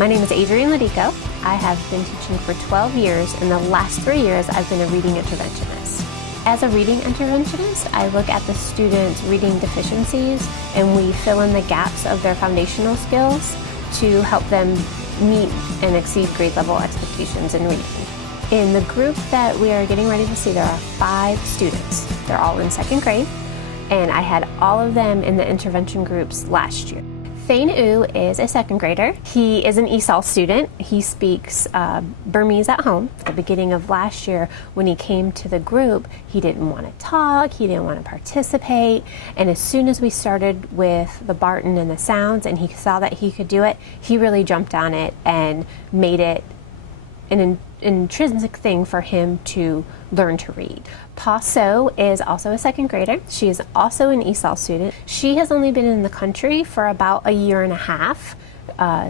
My name is Lodico. I have been teaching for 12 years, and the last 3 years I've been a reading interventionist. As a reading interventionist, I look at the students' reading deficiencies and we fill in the gaps of their foundational skills to help them meet and exceed grade level expectations in reading. In the group that we are getting ready to see, there are 5 students. They're all in 2nd grade, and I had all of them in the intervention groups last year. Thane U is a 2nd grader. He is an ESOL student. He speaks Burmese at home. At the beginning of last year, when he came to the group, he didn't want to talk, he didn't want to participate, and as soon as we started with the Barton and the sounds and he saw that he could do it, he really jumped on it and made it an intrinsic thing for him to learn to read. Paso is also a 2nd grader. She is also an ESOL student. She has only been in the country for about a year and a half,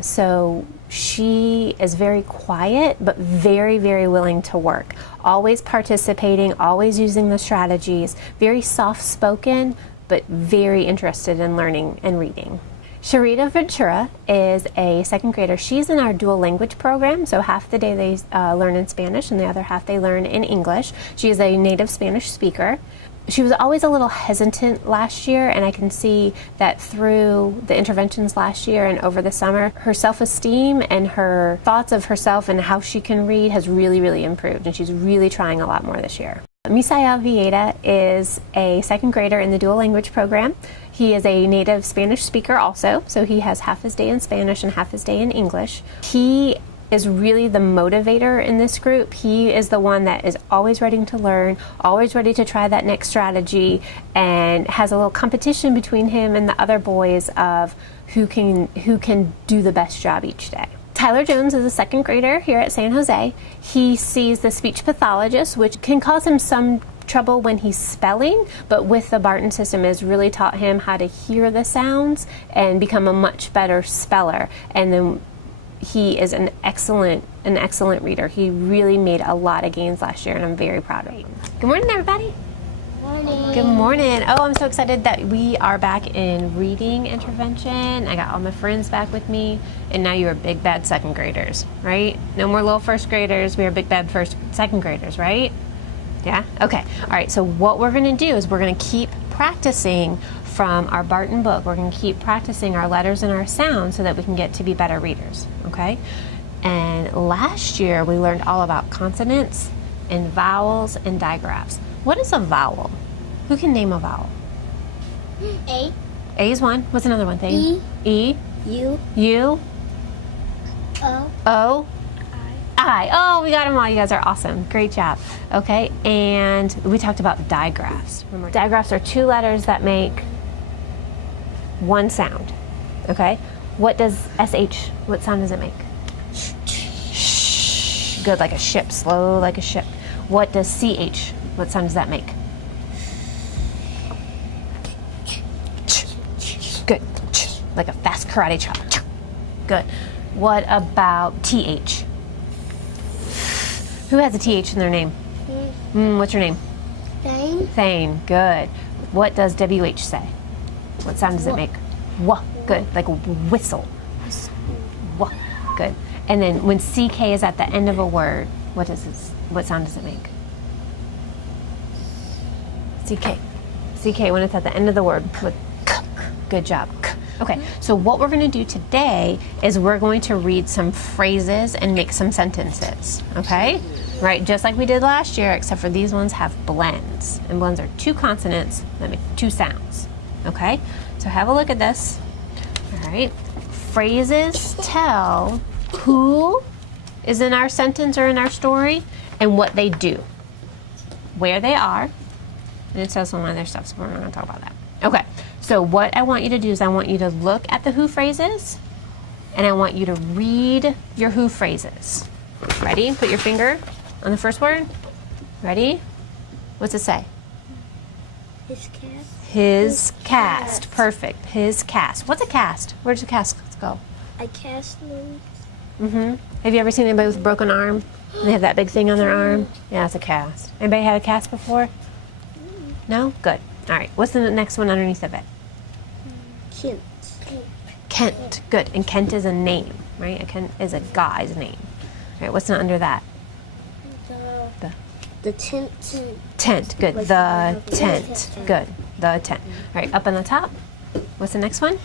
so she is very quiet but very, very willing to work. Always participating, always using the strategies, very soft-spoken but very interested in learning and reading. Sharita Ventura is a 2nd grader. She's in our dual language program, so half the day they learn in Spanish and the other half they learn in English. She is a native Spanish speaker. She was always a little hesitant last year, and I can see that through the interventions last year and over the summer, her self-esteem and her thoughts of herself and how she can read has really, really improved, and she's really trying a lot more this year. Misael Vieta is a 2nd grader in the dual language program. He is a native Spanish speaker also, so he has half his day in Spanish and half his day in English. He is really the motivator in this group. He is the one that is always ready to learn, always ready to try that next strategy, and has a little competition between him and the other boys of who can do the best job each day. Tyler Jones is a 2nd grader here at San Jose. He sees the speech pathologist, which can cause him some trouble when he's spelling, but with the Barton system has really taught him how to hear the sounds and become a much better speller. And then he is an excellent reader. He really made a lot of gains last year, and I'm very proud of him. Good morning, everybody. Morning. Good morning. Oh, I'm so excited that we are back in reading intervention. I got all my friends back with me, and now you are big bad 2nd graders, right? No more little 1st graders. We are big bad 2nd graders, right? Yeah? Okay. All right. So what we're going to do is we're going to keep practicing from our Barton book. We're going to keep practicing our letters and our sounds so that we can get to be better readers, okay? And last year we learned all about consonants and vowels and digraphs. What is a vowel? Who can name a vowel? A. A is one. What's another one? Thing? E. U. U. O. O. I. Oh, we got them all. You guys are awesome. Great job. Okay, and we talked about digraphs. Remember, digraphs are 2 letters that make 1 sound. Okay, what does SH, what sound does it make? Shh. Good, like a ship. Slow like a ship. What does CH, what sound does that make? Good. Like a fast karate chop. Good. What about TH? Who has a TH in their name? What's your name? Thane. Thane. Good. What does WH say? What sound does it make? Wah. Good. Like a whistle. Wah. Good. And then when CK is at the end of a word, what sound does it make? CK. CK when it's at the end of the word. Good job. Okay, so what we're going to do today is we're going to read some phrases and make some sentences, okay? Right, just like we did last year, except for these ones have blends. And blends are 2 consonants that make 2 sounds, okay? So have a look at this. All right, phrases tell who is in our sentence or in our story and what they do, where they are, and it says some other stuff, so we're not going to talk about that. Okay, so what I want you to do is I want you to look at the who phrases, and I want you to read your who phrases. Ready? Put your finger on the first word. Ready? What's it say? His cast. His cast. Perfect. His cast. What's a cast? Where does a cast go? A cast means. Have you ever seen anybody with a broken arm? They have that big thing on their arm? Yeah, it's a cast. Anybody had a cast before? No? Good. All right. What's the next one underneath of it? Kent. Kent. Good. And Kent is a name. right? Ken is a guy's name. All right, what's not under that? The tent. Tent, good. The tent, good. The tent. All right, up on the top. What's the next one?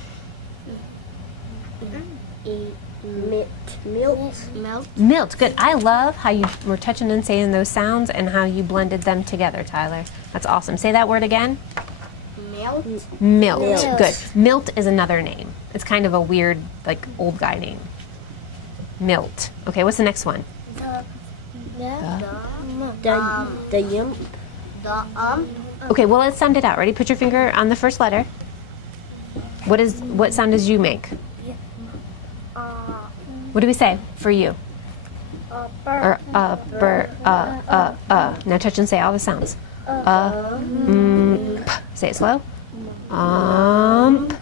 Milt, good. I love how you were touching and saying those sounds and how you blended them together, Tyler. That's awesome. Say that word again. Milt, good. Milt is another name. It's kind of a weird, like, old guy name. Milt. Okay, what's the next one? Okay, well, let's sound it out. Ready? Put your finger on the first letter. What sound does you make? What do we say for you? Or Now touch and say all the sounds. Say it slow.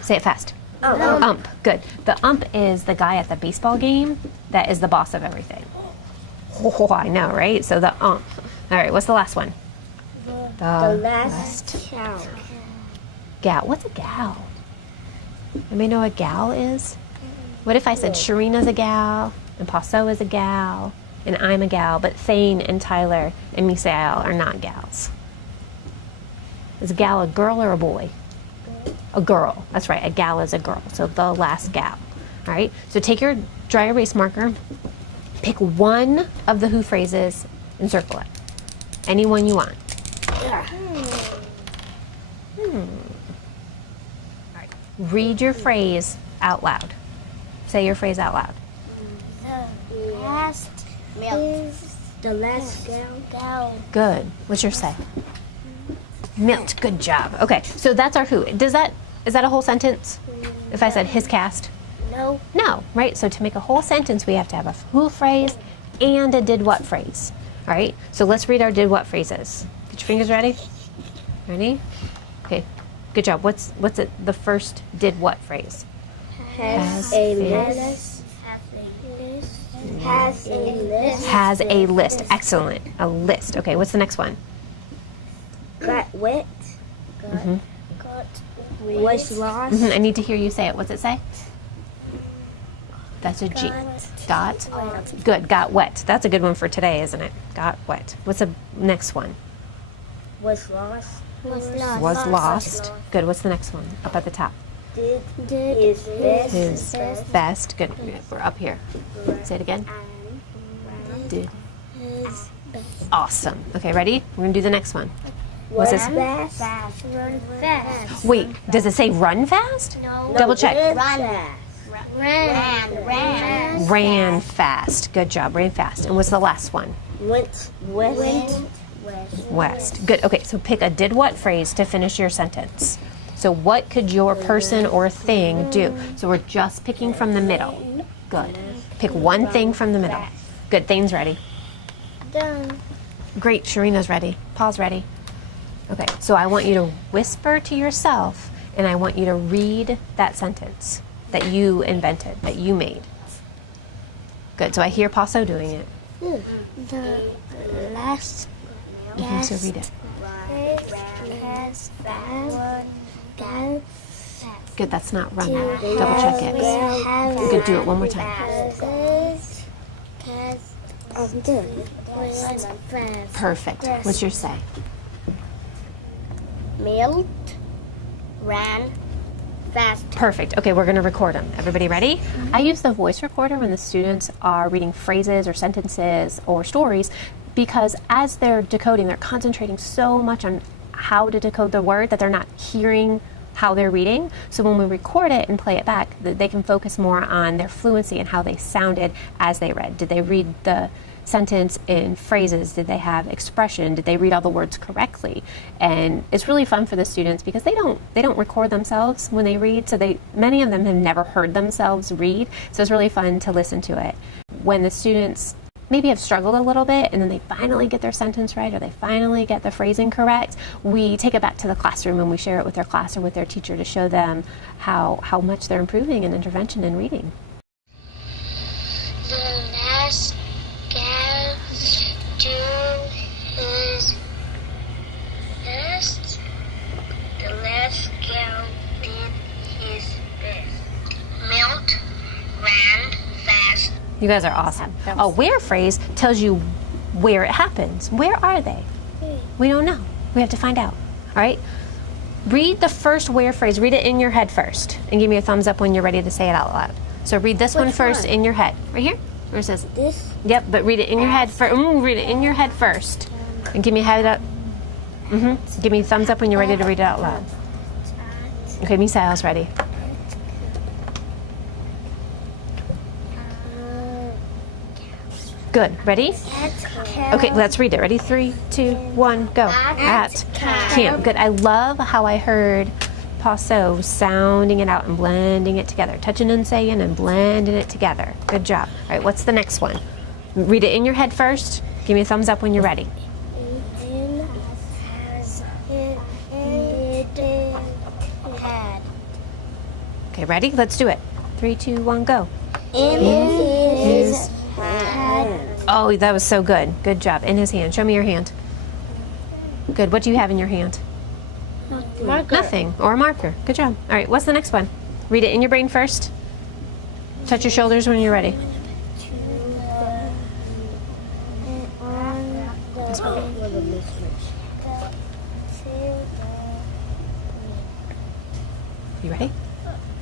Say it fast. Ump. Good. The ump is the guy at the baseball game that is the boss of everything. Oh, I know, right? So the ump. All right, what's the last one? The last cow. Gal. What's a gal? Anybody know what a gal is? What if I said Sharina's a gal, and Paso is a gal, and I'm a gal, but Thane and Tyler and Misael are not gals? Is a gal a girl or a boy? A girl. That's right. A gal is a girl. So the last gal. All right. So take your dry erase marker, pick one of the who phrases, and circle it. Any one you want. All right. Read your phrase out loud. Say your phrase out loud. The last gal. Good. What's your say? Milt. Good job. Okay, so that's our who. Is that a whole sentence? If I said his cast? No. No, right? So to make a whole sentence, we have to have a who phrase and a did what phrase. All right, so let's read our did what phrases. Get your fingers ready. Ready? Okay, good job. What's it? The first did what phrase? Has a list. Has a list. Excellent. A list. Okay, what's the next one? Got wet. Was lost. I need to hear you say it. What's it say? That's a G. Got. Good. Got wet. That's a good one for today, isn't it? Got wet. What's the next one? Was lost. Was lost. Good. What's the next one? Up at the top. Did His best. Good. We're up here. Say it again. Did. Awesome. Okay, ready? We're going to do the next one. What's this? Fast. Run fast. Wait, does it say run fast? No. Double check. Ran fast. Good job. Ran fast. And what's the last one? West. West. Good. Okay, so pick a did what phrase to finish your sentence. So what could your person or thing do? So we're just picking from the middle. Good. Pick one thing from the middle. Good. Thane's ready. Done. Great. Sharina's ready. Paul's ready. Okay, so I want you to whisper to yourself, and I want you to read that sentence that you invented, that you made. Good. So I hear Paso doing it. The last So read it. Good. That's not run. Double check it. Good. Do it one more time. Perfect. What's your say? Milt ran fast. Perfect. Okay, we're going to record them. Everybody ready? I use the voice recorder when the students are reading phrases or sentences or stories because as they're decoding, they're concentrating so much on how to decode the word that they're not hearing how they're reading. So when we record it and play it back, they can focus more on their fluency and how they sounded as they read. Did they read the sentence in phrases? Did they have expression? Did they read all the words correctly? And it's really fun for the students because they don't record themselves when they read, so many of them have never heard themselves read, so it's really fun to listen to it. When the students maybe have struggled a little bit and then they finally get their sentence right or they finally get the phrasing correct, we take it back to the classroom and we share it with their class or with their teacher to show them how much they're improving in intervention and reading. The last gal do his best. The last gal did his best. Milt ran fast. You guys are awesome. A where phrase tells you where it happens. Where are they? We don't know. We have to find out. All right? Read the first where phrase. Read it in your head first. And give me a thumbs up when you're ready to say it out loud. So read this one first in your head. Right here? Where it says? This? Yep, but read it in your head first. Read it in your head first. And give me a head up. Give me a thumbs up when you're ready to read it out loud. Okay, Misael's ready. Good. Ready? Okay, let's read it. Ready? 3, 2, 1, go. At camp. Good. I love how I heard Paso sounding it out and blending it together. Touching and saying and blending it together. Good job. All right, what's the next one? Read it in your head first. Give me a thumbs up when you're ready. Okay, ready? Let's do it. 3, 2, 1, go. In his hand. Oh, that was so good. Good job. In his hand. Show me your hand. Good. What do you have in your hand? Marker. Nothing. Or a marker. Good job. All right, what's the next one? Read it in your brain first. Touch your shoulders when you're ready. You ready?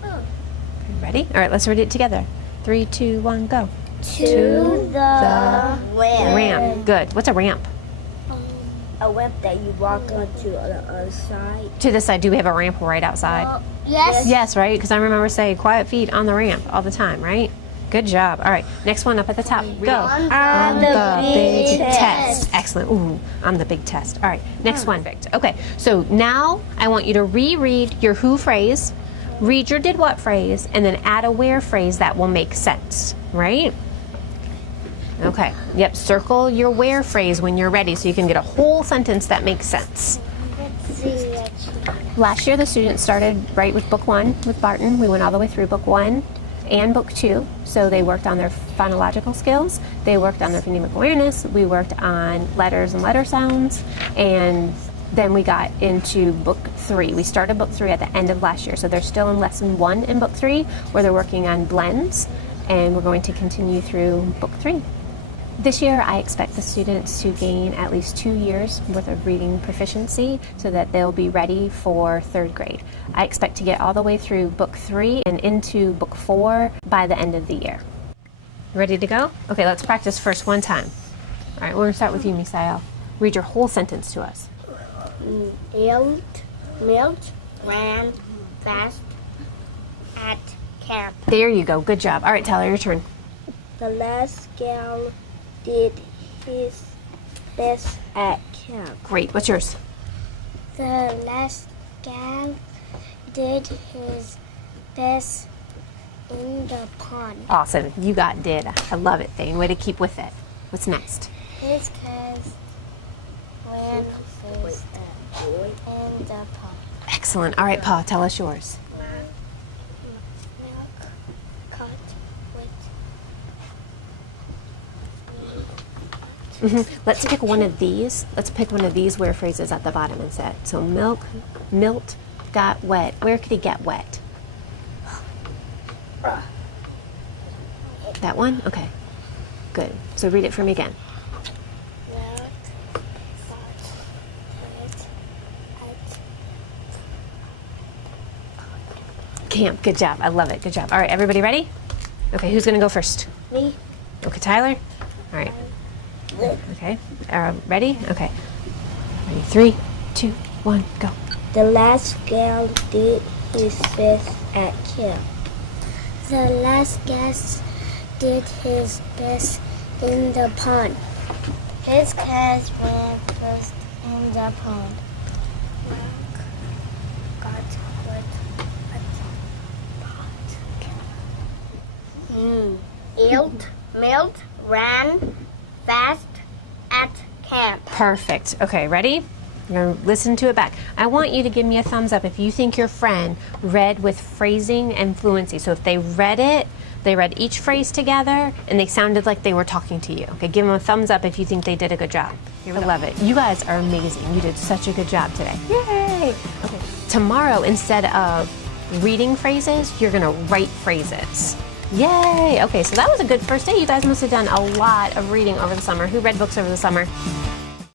You ready? All right, let's read it together. 3, 2, 1, go. To the Ramp. Good. What's a ramp? A ramp that you walk onto the other side. To the side. Do we have a ramp right outside? Yes. Yes, right? Because I remember saying quiet feet on the ramp all the time, right? Good job. All right, next one up at the top. Go. On the big test. Excellent. Ooh, on the big test. All right, next one. Okay, so now I want you to reread your who phrase, read your did what phrase, and then add a where phrase that will make sense, right? Okay, yep, circle your where phrase when you're ready so you can get a whole sentence that makes sense. Last year, the students started right with book 1 with Barton. We went all the way through book 1 and book 2. So they worked on their phonological skills. They worked on their phonemic awareness. We worked on letters and letter sounds. And then we got into book 3. We started book 3 at the end of last year. So they're still in lesson 1 in book 3 where they're working on blends. And we're going to continue through book 3. This year, I expect the students to gain at least 2 years worth of reading proficiency so that they'll be ready for 3rd grade. I expect to get all the way through book 3 and into book 4 by the end of the year. Ready to go? Okay, let's practice first one time. All right, we're going to start with you, Misael. Read your whole sentence to us. Milk ran fast at camp. There you go. Good job. All right, Tyler, your turn. The last gal did his best at camp. Great. What's yours? The last gal did his best in the pond. Awesome. You got did. I love it, Thane. Way to keep with it. What's next? His cuz ran fast in the pond. Excellent. All right, Pa, tell us yours. Milk cut with Let's pick one of these. Let's pick one of these where phrases at the bottom instead. So Milt got wet. Where could he get wet? That one? Okay. Good. So read it for me again. milk cut with Camp. Good job. I love it. Good job. All right, everybody ready? Okay, who's going to go first? me. Okay, Tyler. All right. Okay. Ready? Okay. Ready? 3, 2, 1, go. The last gal did his best at camp. The last guest did his best in the pond. His cuz ran first in the pond. Milk got wet at pot. Milk ran fast at camp. Perfect. Okay, ready? You're going to listen to it back. I want you to give me a thumbs up if you think your friend read with phrasing and fluency. So if they read it, they read each phrase together, and they sounded like they were talking to you. Okay, give them a thumbs up if you think they did a good job. I love it. You guys are amazing. You did such a good job today. Yay! Okay. Tomorrow, instead of reading phrases, you're going to write phrases. Yay! Okay, so that was a good first day. You guys must have done a lot of reading over the summer. Who read books over the summer?